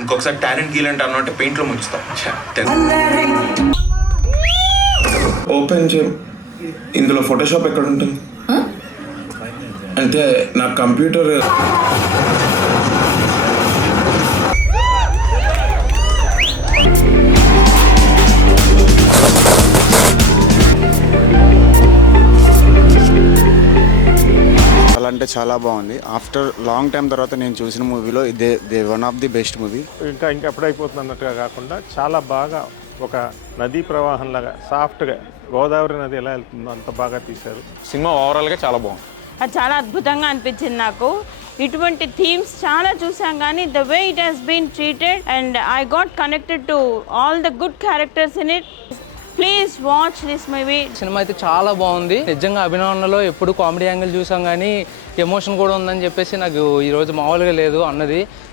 ఇంకొకసారి టాలెంట్ గీలెంట్ అన్నట్టు పెయింట్లో ముంచుతాం. ఓపెన్ చే ఇందులో ఫోటోషాప్ ఎక్కడ ఉంటుంది అంటే నా కంప్యూటర్ అంటే చాలా బాగుంది. ఆఫ్టర్ లాంగ్ టైం తర్వాత నేను చూసిన మూవీలో ఇదే one of the best movie. ఇంకా ఎప్పుడైపోతుంది అన్నట్టుగా కాకుండా చాలా బాగా ఒక నదీ ప్రవాహంలాగా సాఫ్ట్గా గోదావరి నది ఎలా వెళ్తుందో అంత బాగా తీశారు. సినిమా ఓవరాల్గా చాలా బాగుంది. అది చాలా అద్భుతంగా అనిపించింది నాకు. ఇటువంటి థీమ్స్ చాలా చూసాం కానీ the way it has been treated and I got connected to all the good characters in it. Please watch this movie. సినిమా అయితే చాలా బాగుంది. నిజంగా అభినవనలో ఎప్పుడు కామెడీ యాంగిల్ చూసాం కానీ ఎమోషన్ కూడా ఉందని చెప్పేసి నాకు ఈరోజు మామూలుగా లేదు అన్నది.